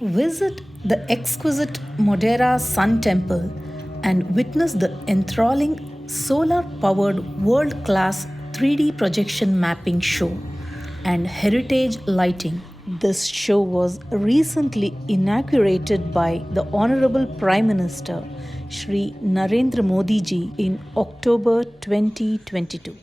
Visit the exquisite Modera Sun Temple and witness the enthralling solar powered world class 3D projection mapping show and heritage lighting. This show was recently inaugurated by the Honorable Prime Minister Shri Narendra Modi ji in October 2022.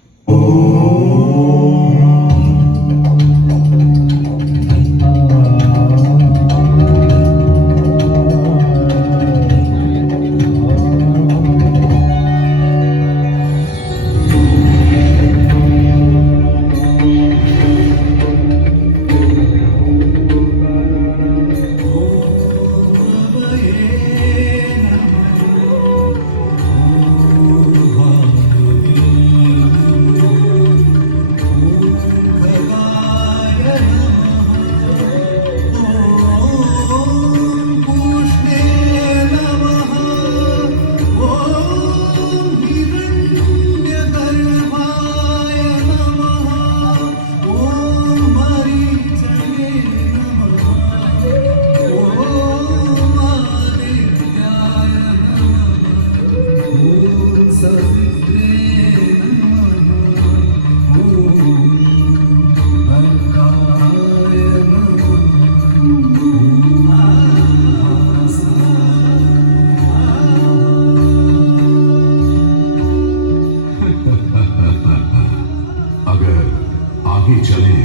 आगे चले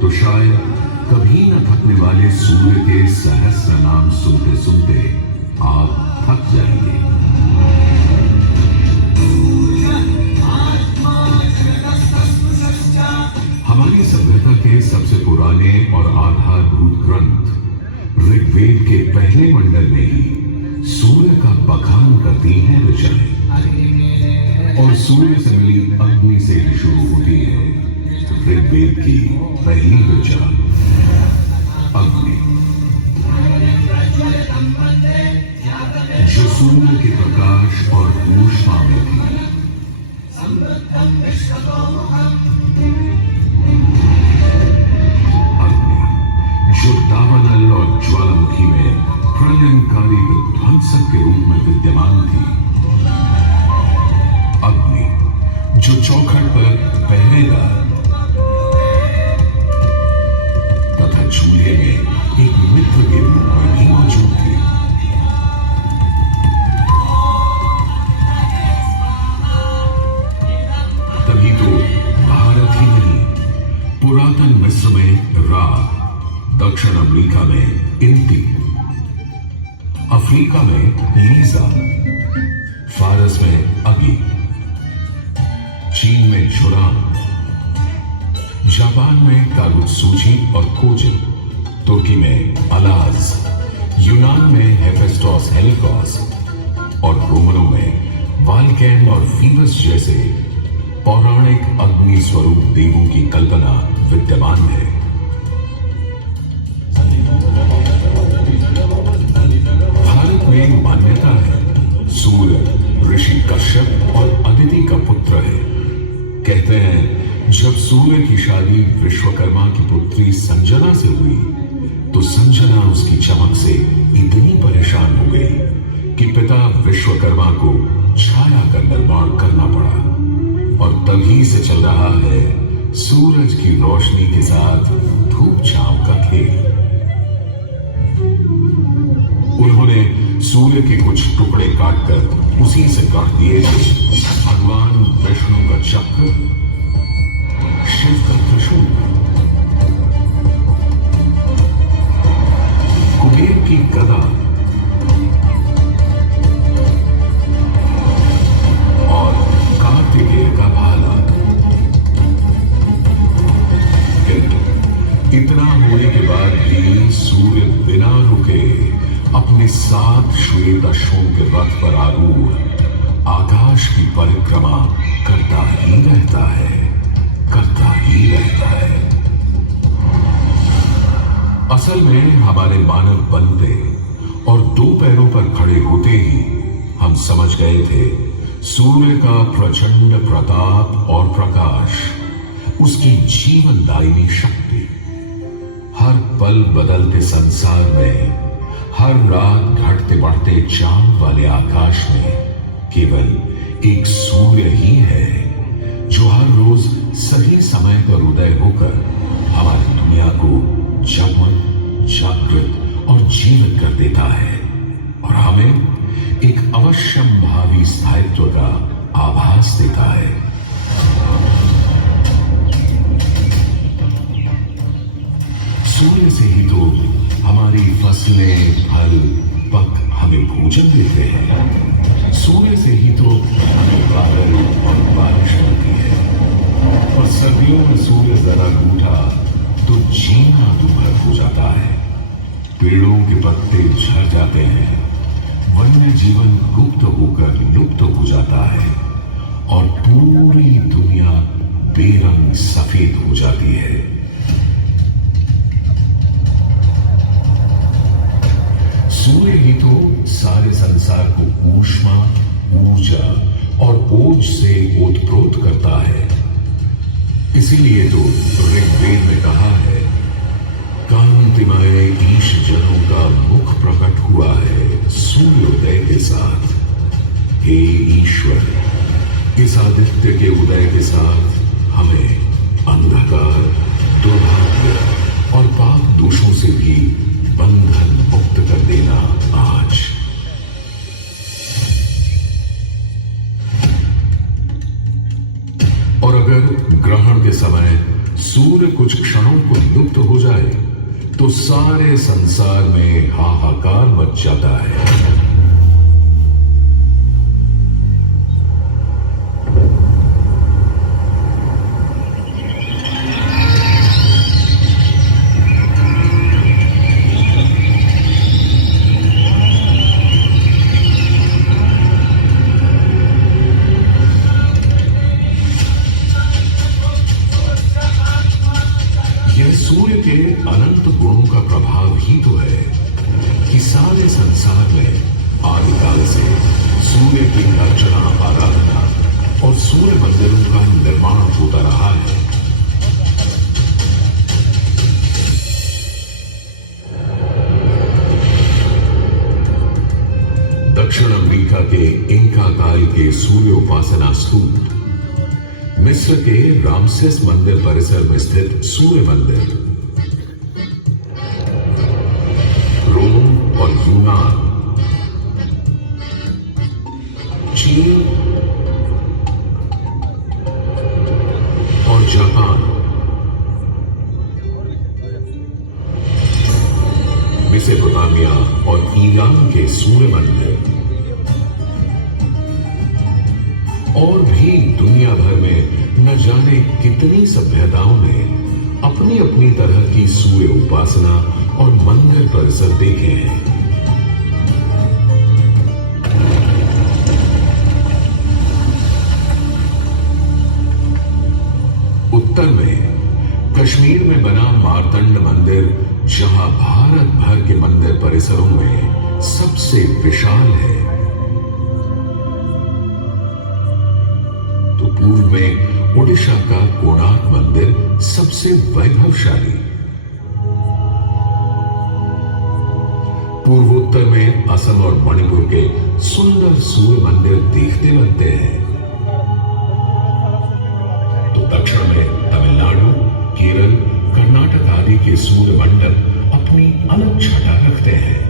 तो शायद कभी न थकने वाले सूर्य के सहस्र नाम सुनते सुनते आप थक जाएंगे। हमारी सभ्यता के सबसे पुराने और आधारभूत ग्रंथ ऋग्वेद के पहले मंडल में ही सूर्य का बखान करती हैं ऋचाएं, और सूर्य से मिली अग्नि से ही शुरू होती है ऋग्वेद की पहली ऋचा अग्नि, जो सूर्य के प्रकाश और ऊष्मा में थी। अग्नि जो दावानल और ज्वालामुखी में प्रलयंकारी विध्वंसक के रूप में विद्यमान थी। अग्नि जो चौखट पर पहरेदार तथा चूल्हे में एक मित्र के रूप में भी मौजूद थी। तभी तो भारत ही नहीं, पुरातन मिस्र में रा, दक्षिण अमेरिका में इंती, अफ्रीका में लीजा, फारस में अगी, चीन में जुरान, जापान में कारुत्सुची और कोजिन, तुर्की में अलाज, यूनान में हेफेस्टोस हेलिकोस और रोमनों में वाल्कैन और फीवस जैसे पौराणिक अग्नि स्वरूप देवों की कल्पना विद्यमान है। भारत में मान्यता है सूर्य ऋषि कश्यप और अदिति का पुत्र है। कहते हैं जब सूर्य की शादी विश्वकर्मा की पुत्री संजना से हुई तो संजना उसकी चमक से इतनी परेशान हो गई कि पिता विश्वकर्मा को छाया का निर्माण करना पड़ा, और तभी से चल रहा है सूरज की रोशनी के साथ धूप छांव का खेल। उन्होंने सूर्य के कुछ टुकड़े काटकर उसी से काट दिए भगवान विष्णु का चक्र, शिव का त्रिशूल, कुबेर की गदा और कार्तिकेय का भाला। इतना होने के बाद भी सूर्य बिना रुके अपने 7 श्वेत अश्वों के रथ पर आरूढ़ आकाश की परिक्रमा करता ही रहता है, करता ही रहता है। असल में हमारे मानव बनते और 2 पैरों पर खड़े होते ही हम समझ गए थे सूर्य का प्रचंड प्रताप और प्रकाश, उसकी जीवनदायिनी शक्ति हर पल बदलते संसार में हर रात घटते बढ़ते चांद वाले आकाश में केवल एक सूर्य ही है जो हर रोज सही समय पर उदय होकर हमारी दुनिया को जगमग, जागृत और जीवित कर देता है और हमें एक अवश्यम भावी स्थायित्व का आभास देता है। सूर्य से ही तो हमारी फसलें, फल, पक हमें भोजन देते हैं। सूर्य से ही तो हमें बादल और बारिश मिलती है और सर्दियों में सूर्य जरा रूठा तो जीना दुभर हो जाता है। पेड़ों के पत्ते झड़ जाते हैं, वन्य जीवन गुप्त होकर लुप्त हो जाता है और पूरी दुनिया बेरंग सफेद हो जाती है। सूर्य ही तो सारे संसार को ऊष्मा, ऊर्जा और ओज से ओतप्रोत करता है। इसीलिए तो ऋग्वेद में कहा है, कांतिमय ईश जनों का मुख प्रकट हुआ है सूर्योदय के साथ। हे ईश्वर, इस आदित्य के उदय के साथ हमें अंधकार, दुर्भाग्य और पाप दोषों से भी बंधन मुक्त कर देना आज। और अगर ग्रहण के समय सूर्य कुछ क्षणों को लुप्त हो जाए तो सारे संसार में हाहाकार मच जाता है। सूर्य के अनंत गुणों का प्रभाव ही तो है कि सारे संसार में आदिकाल से सूर्य की अर्चना, आराधना और सूर्य मंदिरों का निर्माण होता रहा है। दक्षिण अमेरिका के इंका काल के सूर्य उपासना स्तूप, मिस्र के रामसेस मंदिर परिसर में स्थित सूर्य मंदिर, रोम और यूनान, चीन और जापान, मेसोपोटामिया और ईरान के सूर्य मंदिर और भी दुनिया भर में न जाने कितनी सभ्यताओं ने अपनी अपनी तरह की सूर्य उपासना और मंदिर परिसर देखे हैं। उत्तर में कश्मीर में बना मार्तंड मंदिर, जहां भारत भर के मंदिर परिसरों में सबसे विशाल है, तो पूर्व में ओडिशा का कोणार्क मंदिर सबसे वैभवशाली, पूर्वोत्तर में असम और मणिपुर के सुंदर सूर्य मंदिर देखते बनते हैं, तो दक्षिण में तमिलनाडु, केरल, कर्नाटक आदि के सूर्य मंडप अपनी अलग छटा रखते हैं।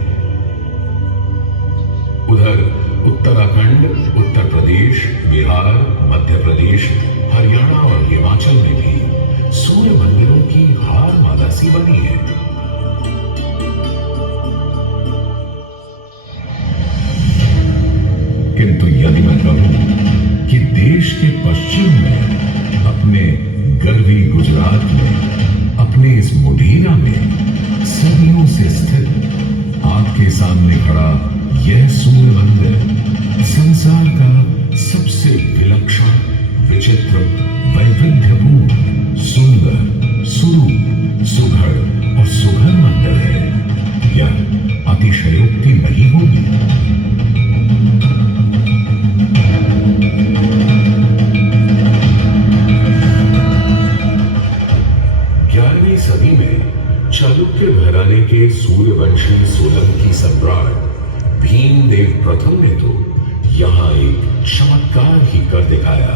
उधर उत्तराखंड, उत्तर प्रदेश, बिहार, मध्य प्रदेश, हरियाणा और हिमाचल में भी सूर्य मंदिरों की हार माला सी बनी है। किंतु यदि मैं कहूं कि देश के पश्चिम में, अपने गर्वी गुजरात में, अपने इस मुढीरा में सदियों से स्थित आपके सामने खड़ा यह सूर्य मंदिर संसार का सबसे विलक्षण, विचित्र, वैविध्यपूर्ण, सुंदर, सुरूप, सुघड़ और सुघर मंदिर है, यह अतिशयोक्ति नहीं होगी। 11वीं सदी में चालुक्य घराने के सूर्यवंशी दक्षिण सोलंकी सम्राट भीमदेव प्रथम ने तो यहां एक चमत्कार ही कर दिखाया।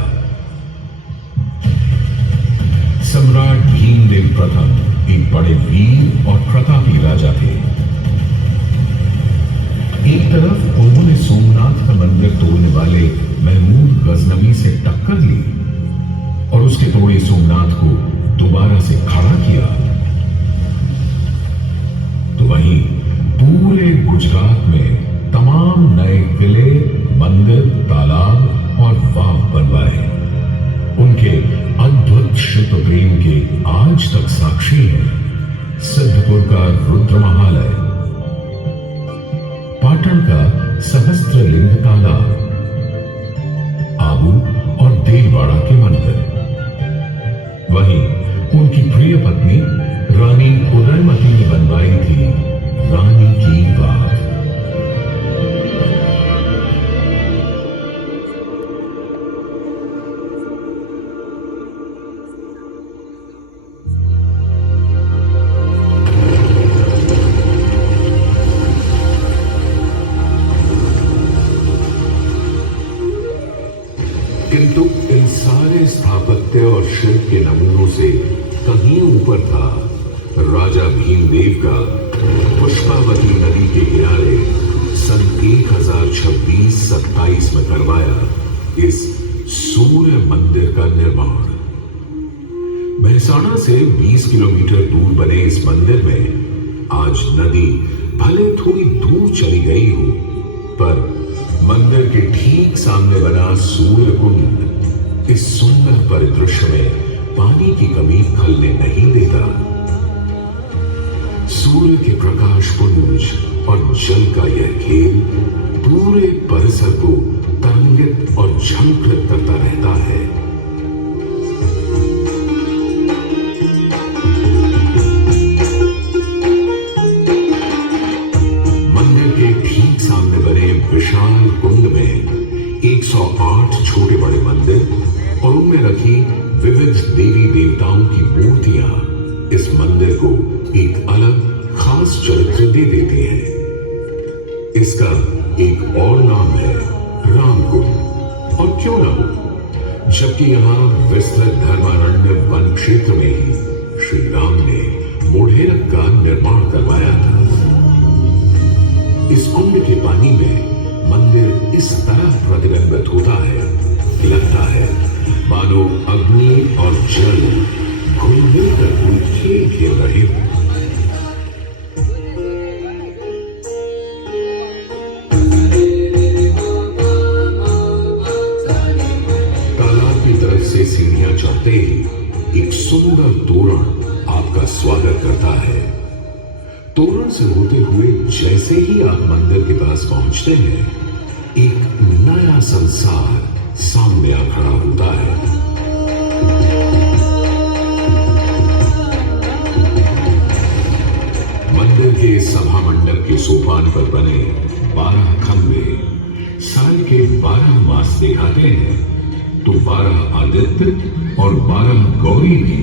सम्राट भीमदेव प्रथम एक बड़े वीर और प्रतापी राजा थे। एक तरफ उन्होंने सोमनाथ का मंदिर तोड़ने वाले महमूद गजनवी से टक्कर ली और उसके तोड़े सोमनाथ को दोबारा से खड़ा किया, तो वहीं पूरे गुजरात में तमाम नए किले, मंदिर, तालाब और वाव बनवाए। उनके अद्भुत शिल्प प्रेम के आज तक साक्षी हैं सिद्धपुर का रुद्र महालय, पाटन का सहस्त्रलिंग तालाब, आबू और देलवाड़ा के मंदिर। वहीं उनकी प्रिय पत्नी रानी उदयमती ने बनवाई थी रानी की वाव। किंतु इन सारे स्थापत्य और शिल्प के नमूनों से कहीं ऊपर था राजा भीमदेव का पुष्पावती नदी के किनारे सन 1026-27 में करवाया इस सूर्य मंदिर का निर्माण। मेहसाणा से 20 किलोमीटर दूर बने इस मंदिर में आज नदी भले थोड़ी दूर चली गई हो, पर मंदिर के ठीक सामने बना सूर्य कुंड इस सुंदर परिदृश्य में पानी की कमी खलने नहीं देता। सूर्य के प्रकाश पुंज और जल का यह खेल पूरे परिसर को तरंगित और झंकृत करता रहता है। मंदिर के ठीक सामने बने विशाल कुंड में 108 छोटे बड़े मंदिर और उनमें रखी विविध देवी देवताओं की मूर्तियां इस मंदिर को एक अलग खास चरित्र दे देते हैं। इसका एक और नाम है रामकुंड, और क्यों ना हो, जबकि यहां विस्तृत धर्मारण्य वन क्षेत्र में ही श्री राम ने मोढेरक का निर्माण करवाया था। इस कुंड के पानी में मंदिर इस तरह प्रतिबिंबित होता है, लगता है मानो अग्नि और जल घुल मिलकर कोई खेल खेल रहे हो। तालाब की तरफ से सीढ़ियां चढ़ते ही एक सुंदर तोरण आपका स्वागत करता है। तोरण से होते हुए जैसे ही आप मंदिर के पास पहुंचते हैं, एक नया संसार सामने आ खड़ा होता है। मंदिर के सभा मंडप के सोपान पर बने 12 खंबे साल के 12 मास दिखाते हैं, तो 12 आदित्य और 12 गौरी भी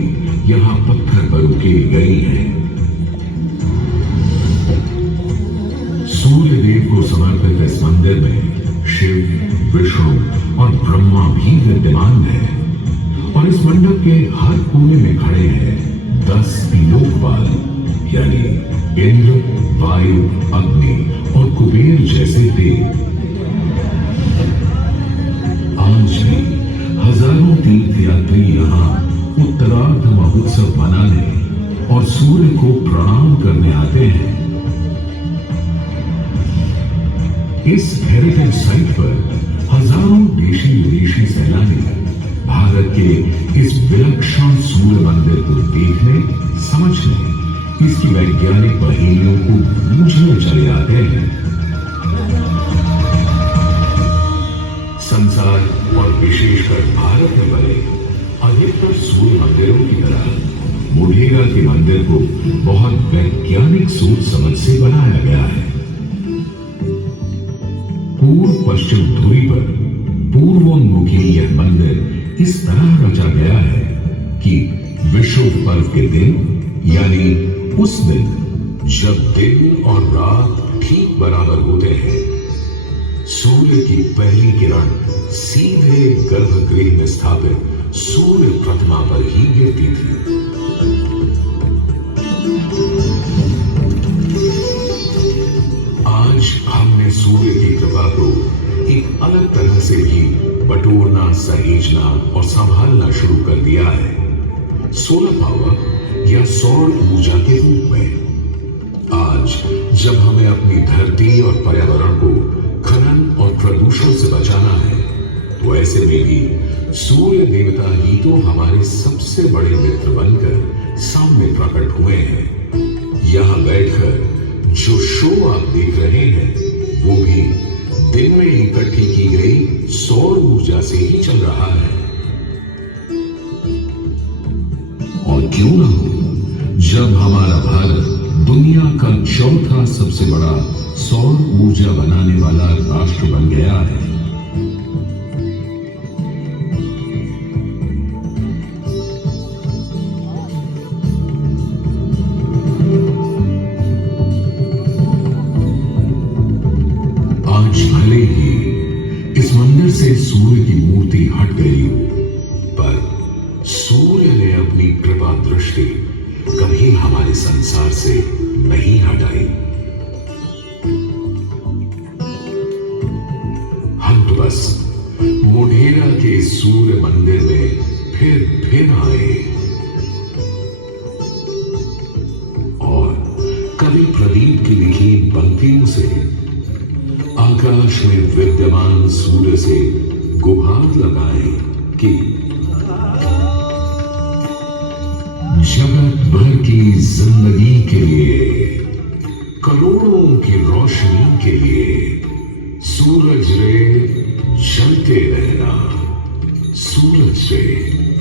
यहाँ पत्थर पर उकेरी गई हैं। सूर्य देव को समर्पित इस मंदिर में शिव, विष्णु और ब्रह्मा भी विद्यमान है, और इस मंडप के हर कोने में खड़े हैं 10 लोकपाल, यानी इंद्र, वायु, अग्नि और कुबेर जैसे देव। आज भी हजारों तीर्थयात्री यहाँ उत्तरार्ध महोत्सव मनाने और सूर्य को प्रणाम करने आते हैं। इस हेरिटेज साइट पर हजारों देशी विदेशी सैलानी भारत के इस विलक्षण सूर्य मंदिर को देखने, समझने, इसकी वैज्ञानिक पहेलियों को बूझने चले आते हैं। संसार और विशेषकर भारत में बने अधिकतर सूर्य मंदिरों की तरह मोढेरा के मंदिर को बहुत वैज्ञानिक सोच समझ से बनाया गया है। पूर्व पश्चिम धुरी पर पूर्वोन्मुखी यह मंदिर इस तरह रचा गया है कि विश्व पर्व के दिन, यानी उस दिन जब दिन और रात ठीक बराबर होते हैं, सूर्य की पहली किरण सीधे गर्भगृह में स्थापित सूर्य प्रतिमा पर ही गिरती थी। आज हमने सूर्य की कृपा को एक अलग तरह से भी बटोरना, सहेजना और संभालना शुरू कर दिया है, सोलर पावर या सौर ऊर्जा के रूप में। आज जब हमें अपनी धरती और पर्यावरण को खनन और प्रदूषण से बचाना है, तो ऐसे में भी सूर्य देवता ही तो हमारे सबसे बड़े मित्र बनकर सामने प्रकट हुए हैं। यहां बैठकर जो शो आप देख रहे हैं, वो भी दिन में इकट्ठी की गई सौर ऊर्जा से ही चल रहा है। और क्यों ना हो, जब हमारा भारत दुनिया का चौथा सबसे बड़ा सौर ऊर्जा बनाने वाला राष्ट्र बन गया है। आज भले ही इस मंदिर से सूर्य की मूर्ति हट गई हो, पर सूर्य ने अपनी कृपा दृष्टि कभी हमारे संसार से नहीं हटाई। हम तो बस मोढेरा के सूर्य मंदिर में फिर आए और कवि प्रदीप की लिखी पंक्तियों से आकाश में विद्यमान सूर्य से गुहार लगाए कि जगत भर की जिंदगी के लिए, करोड़ों की रोशनी के लिए सूरज रे जलते रहना, सूरज रे